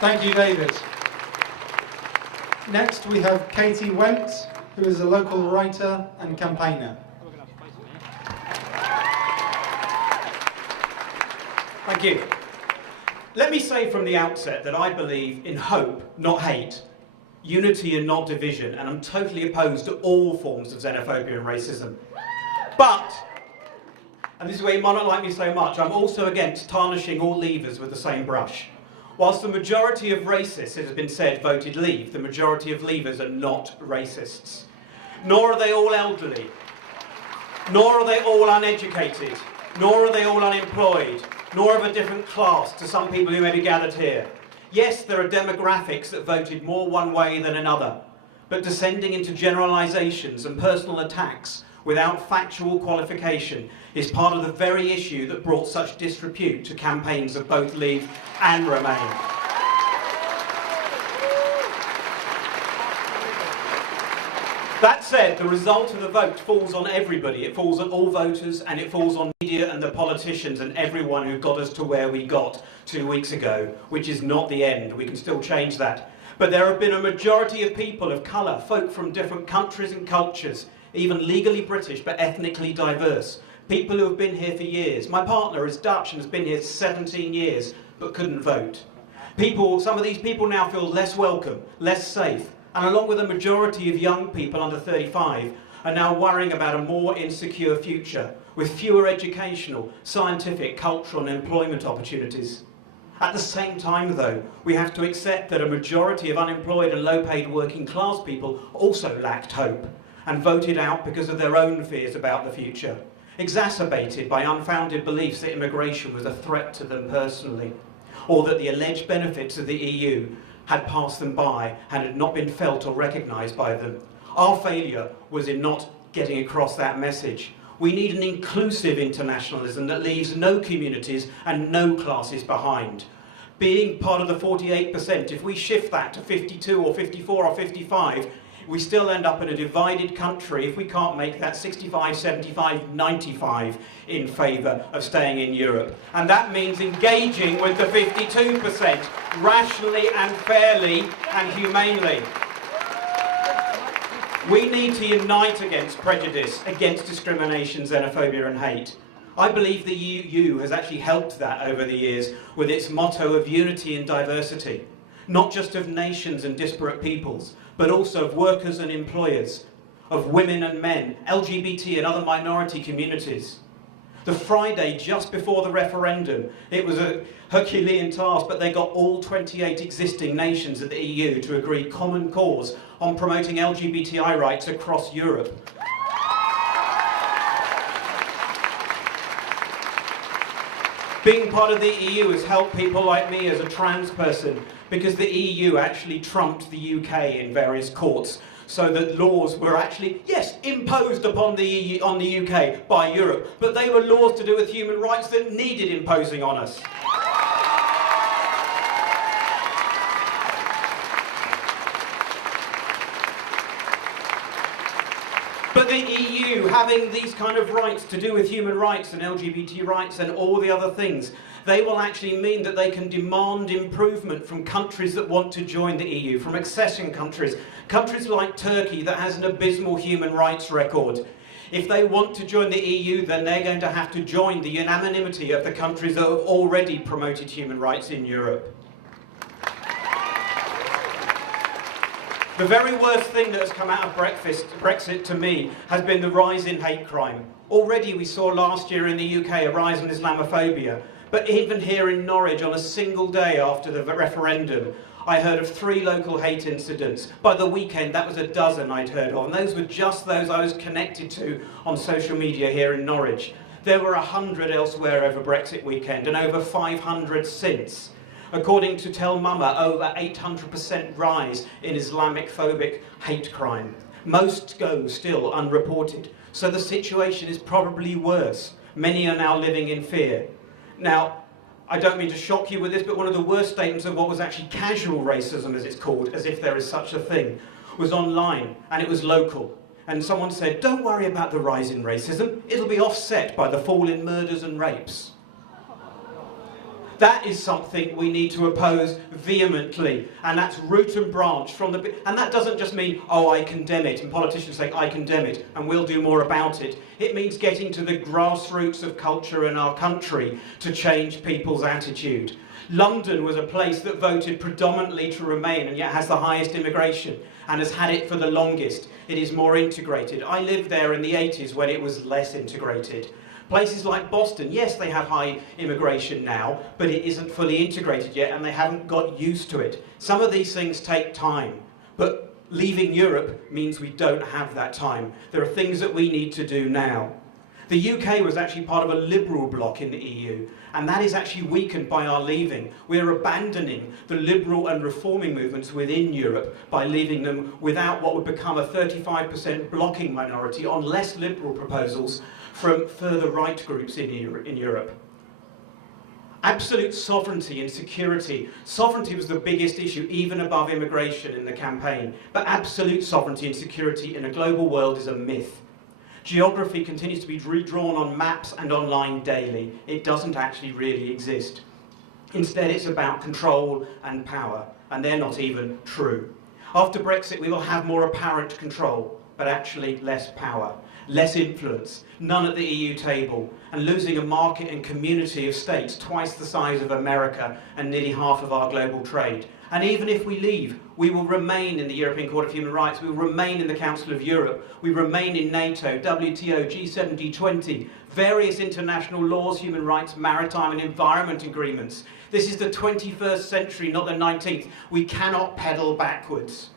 Thank you, David. Next we have Katy Went, who is a local writer and campaigner. Thank you. Let me say from the outset that I believe in hope, not hate, unity and not division, and I'm totally opposed to all forms of xenophobia and racism. But, and this is where you might not like me so much, I'm also against tarnishing all leavers with the same brush. Whilst the majority of racists, it has been said, voted Leave, the majority of leavers are not racists. Nor are they all elderly. Nor are they all uneducated. Nor are they all unemployed. Nor of a different class to some people who may be gathered here. Yes, there are demographics that voted more one way than another, but descending into generalisations and personal attacks without factual qualification is part of the very issue that brought such disrepute to campaigns of both Leave and Remain. That said, the result of the vote falls on everybody. It falls on all voters, and it falls on media and the politicians and everyone who got us to where we got 2 weeks ago, which is not the end. We can still change that. But there have been a majority of people of colour, folk from different countries and cultures, even legally British but ethnically diverse, people who have been here for years. My partner is Dutch and has been here 17 years but couldn't vote. Some of these people now feel less welcome, less safe, and along with a majority of young people under 35 are now worrying about a more insecure future with fewer educational, scientific, cultural and employment opportunities. At the same time though, we have to accept that a majority of unemployed and low-paid working class people also lacked hope and voted out because of their own fears about the future, exacerbated by unfounded beliefs that immigration was a threat to them personally, or that the alleged benefits of the EU had passed them by and had not been felt or recognised by them. Our failure was in not getting across that message. We need an inclusive internationalism that leaves no communities and no classes behind. Being part of the 48%, if we shift that to 52 or 54 or 55, we still end up in a divided country if we can't make that 65, 75, 95 in favour of staying in Europe. And that means engaging with the 52% rationally and fairly and humanely. We need to unite against prejudice, against discrimination, xenophobia and hate. I believe the EU has actually helped that over the years with its motto of unity and diversity, not just of nations and disparate peoples, but also of workers and employers, of women and men, LGBT and other minority communities. The Friday just before the referendum, it was a Herculean task, but they got all 28 existing nations of the EU to agree common cause on promoting LGBTI rights across Europe. Being part of the EU has helped people like me as a trans person, because the EU actually trumped the UK in various courts, so that laws were actually, yes, imposed upon the UK by Europe, but they were laws to do with human rights that needed imposing on us. But the EU, having these kind of rights to do with human rights and LGBT rights and all the other things, they will actually mean that they can demand improvement from countries that want to join the EU, from accession countries, countries like Turkey that has an abysmal human rights record. If they want to join the EU, then they're going to have to join the unanimity of the countries that have already promoted human rights in Europe. The very worst thing that has come out of Brexit to me has been the rise in hate crime. Already we saw last year in the UK a rise in Islamophobia, but even here in Norwich on a single day after the referendum, I heard of 3 local hate incidents. By the weekend that was a dozen I'd heard of, and those were just those I was connected to on social media here in Norwich. There were 100 elsewhere over Brexit weekend and over 500 since. According to Tell Mama, over 800% rise in Islamic-phobic hate crime. Most go still unreported, so the situation is probably worse. Many are now living in fear. Now, I don't mean to shock you with this, but one of the worst statements of what was actually casual racism, as it's called, as if there is such a thing, was online, and it was local. And someone said, "Don't worry about the rise in racism, it'll be offset by the fall in murders and rapes." That is something we need to oppose vehemently, and that's root and branch from the... And that doesn't just mean, oh, I condemn it, and politicians say, I condemn it, and we'll do more about it. It means getting to the grassroots of culture in our country to change people's attitude. London was a place that voted predominantly to remain, and yet has the highest immigration, and has had it for the longest. It is more integrated. I lived there in the 80s when it was less integrated. Places like Boston, yes, they have high immigration now, but it isn't fully integrated yet, and they haven't got used to it. Some of these things take time, but leaving Europe means we don't have that time. There are things that we need to do now. The UK was actually part of a liberal bloc in the EU, and that is actually weakened by our leaving. We're abandoning the liberal and reforming movements within Europe by leaving them without what would become a 35% blocking minority on less liberal proposals from further right groups in Europe. Absolute sovereignty and security. Sovereignty was the biggest issue, even above immigration in the campaign. But absolute sovereignty and security in a global world is a myth. Geography continues to be redrawn on maps and online daily. It doesn't actually really exist. Instead, it's about control and power, and they're not even true. After Brexit, we will have more apparent control, but actually less power, less influence, none at the EU table, and losing a market and community of states twice the size of America and nearly half of our global trade. And even if we leave, we will remain in the European Court of Human Rights, we will remain in the Council of Europe, we remain in NATO, WTO, G7, G20, various international laws, human rights, maritime and environment agreements. This is the 21st century, not the 19th. We cannot pedal backwards.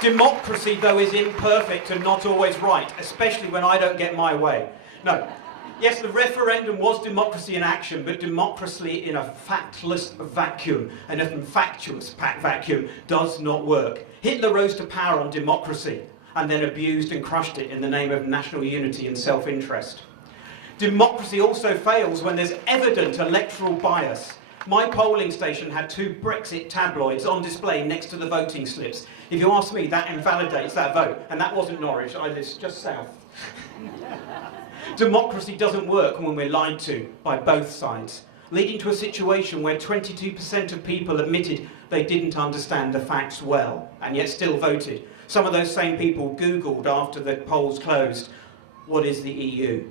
Democracy, though, is imperfect and not always right, especially when I don't get my way. No. Yes, the referendum was democracy in action, but democracy in a factless vacuum, and a factuous vacuum, does not work. Hitler rose to power on democracy, and then abused and crushed it in the name of national unity and self-interest. Democracy also fails when there's evident electoral bias. My polling station had 2 Brexit tabloids on display next to the voting slips. If you ask me, that invalidates that vote. And that wasn't Norwich, I live just south. Democracy doesn't work when we're lied to by both sides, leading to a situation where 22% of people admitted they didn't understand the facts well, and yet still voted. Some of those same people Googled after the polls closed, what is the EU?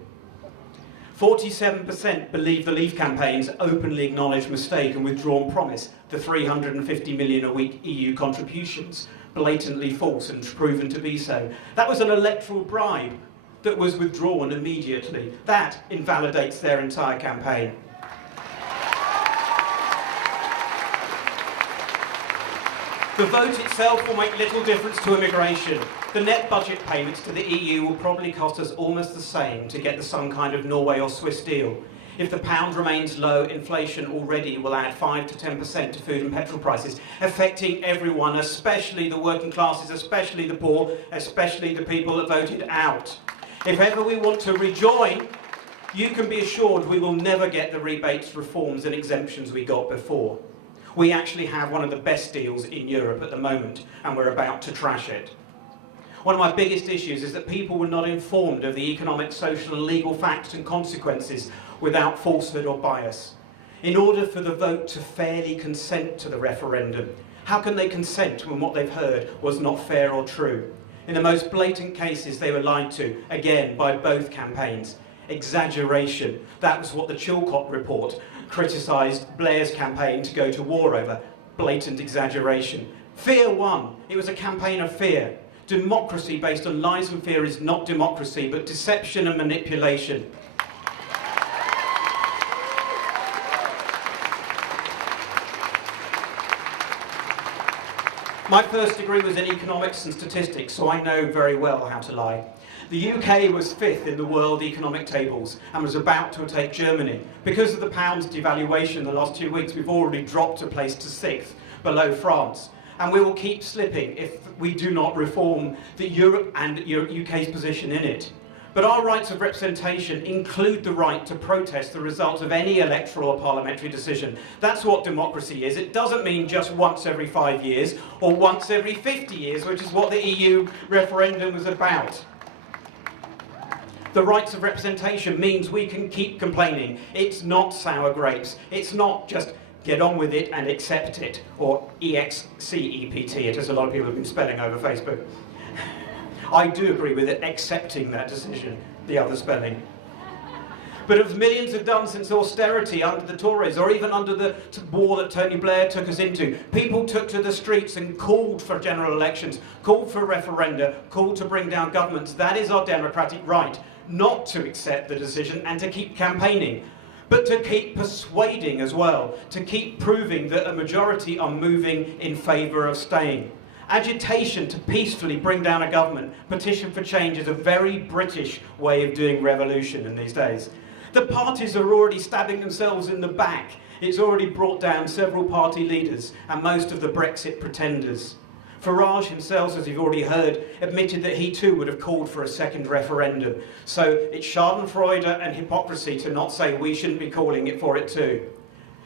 47% believe the Leave campaign's openly acknowledged mistake and withdrawn promise, the 350 million a week EU contributions, blatantly false and proven to be so. That was an electoral bribe that was withdrawn immediately. That invalidates their entire campaign. The vote itself will make little difference to immigration. The net budget payments to the EU will probably cost us almost the same to get some kind of Norway or Swiss deal. If the pound remains low, inflation already will add 5 to 10% to food and petrol prices, affecting everyone, especially the working classes, especially the poor, especially the people that voted out. If ever we want to rejoin, you can be assured we will never get the rebates, reforms and exemptions we got before. We actually have one of the best deals in Europe at the moment, and we're about to trash it. One of my biggest issues is that people were not informed of the economic, social and legal facts and consequences without falsehood or bias. In order for the vote to fairly consent to the referendum, how can they consent when what they've heard was not fair or true? In the most blatant cases, they were lied to, again, by both campaigns. Exaggeration. That was what the Chilcot report criticised Blair's campaign to go to war over. Blatant exaggeration. Fear won. It was a campaign of fear. Democracy based on lies and fear is not democracy, but deception and manipulation. My first degree was in economics and statistics, so I know very well how to lie. The UK was 5th in the world economic tables and was about to take Germany. Because of the pound's devaluation in the last 2 weeks, we've already dropped a place to 6th, below France. And we will keep slipping if we do not reform the Europe and UK's position in it. But our rights of representation include the right to protest the results of any electoral or parliamentary decision. That's what democracy is. It doesn't mean just once every 5 years or once every 50 years, which is what the EU referendum was about. The rights of representation means we can keep complaining. It's not sour grapes. It's not just get on with it and accept it, or E-X-C-E-P-T, it as a lot of people have been spelling over Facebook. I do agree with it, accepting that decision, the other spelling. But as millions have done since austerity under the Tories, or even under the war that Tony Blair took us into, people took to the streets and called for general elections, called for referenda, called to bring down governments. That is our democratic right, not to accept the decision and to keep campaigning, but to keep persuading as well, to keep proving that a majority are moving in favour of staying. Agitation to peacefully bring down a government, petition for change, is a very British way of doing revolution in these days. The parties are already stabbing themselves in the back. It's already brought down several party leaders and most of the Brexit pretenders. Farage himself, as you've already heard, admitted that he too would have called for a second referendum. So it's schadenfreude and hypocrisy to not say we shouldn't be calling it for it too.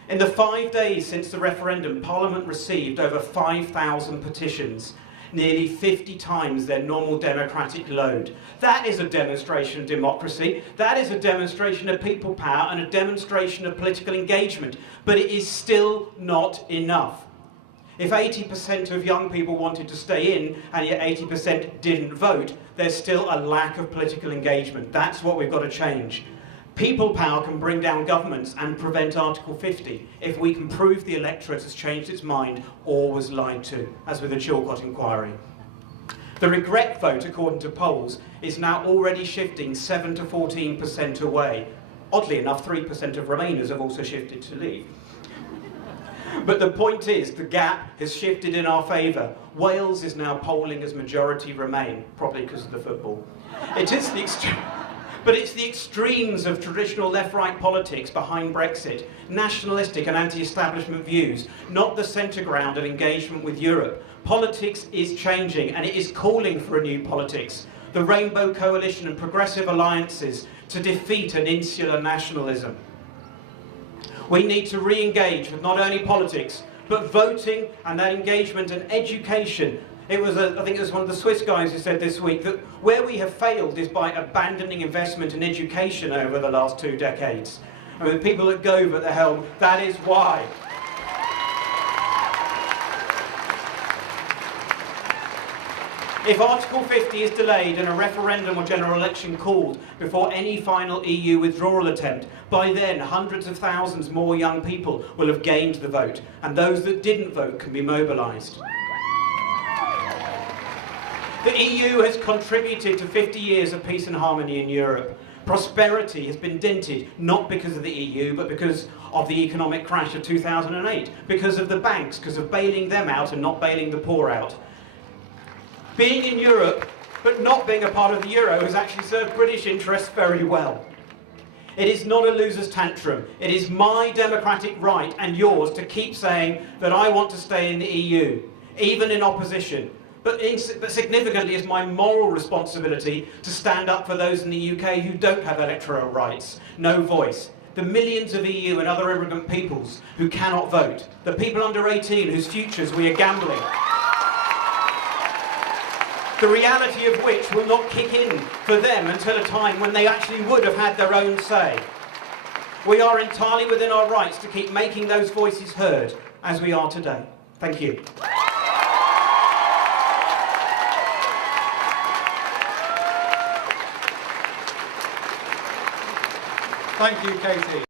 In the 5 days since the referendum, Parliament received over 5,000 petitions, nearly 50 times their normal democratic load. That is a demonstration of democracy. That is a demonstration of people power and a demonstration of political engagement. But it is still not enough. If 80% of young people wanted to stay in and yet 80% didn't vote, there's still a lack of political engagement. That's what we've got to change. People power can bring down governments and prevent Article 50 if we can prove the electorate has changed its mind or was lied to, as with the Chilcot inquiry. The regret vote, according to polls, is now already shifting 7 to 14% away. Oddly enough, 3% of Remainers have also shifted to leave. But the point is, the gap has shifted in our favour. Wales is now polling as majority Remain, probably because of the football. It is the But it's the extremes of traditional left-right politics behind Brexit, nationalistic and anti-establishment views, not the centre ground of engagement with Europe. Politics is changing and it is calling for a new politics. The Rainbow Coalition and progressive alliances to defeat an insular nationalism. We need to re-engage with not only politics, but voting and that engagement and education. It was, I think it was one of the Swiss guys who said this week that where we have failed is by abandoning investment in education over the last 2 decades. And with people at Gove at the helm, that is why. If Article 50 is delayed and a referendum or general election called before any final EU withdrawal attempt, by then hundreds of thousands more young people will have gained the vote, and those that didn't vote can be mobilised. The EU has contributed to 50 years of peace and harmony in Europe. Prosperity has been dented, not because of the EU, but because of the economic crash of 2008, because of the banks, because of bailing them out and not bailing the poor out. Being in Europe, but not being a part of the euro, has actually served British interests very well. It is not a loser's tantrum. It is my democratic right and yours to keep saying that I want to stay in the EU, even in opposition. But significantly, it's my moral responsibility to stand up for those in the UK who don't have electoral rights, no voice. The millions of EU and other immigrant peoples who cannot vote. The people under 18 whose futures we are gambling. The reality of which will not kick in for them until a time when they actually would have had their own say. We are entirely within our rights to keep making those voices heard, as we are today. Thank you. Thank you, Katie.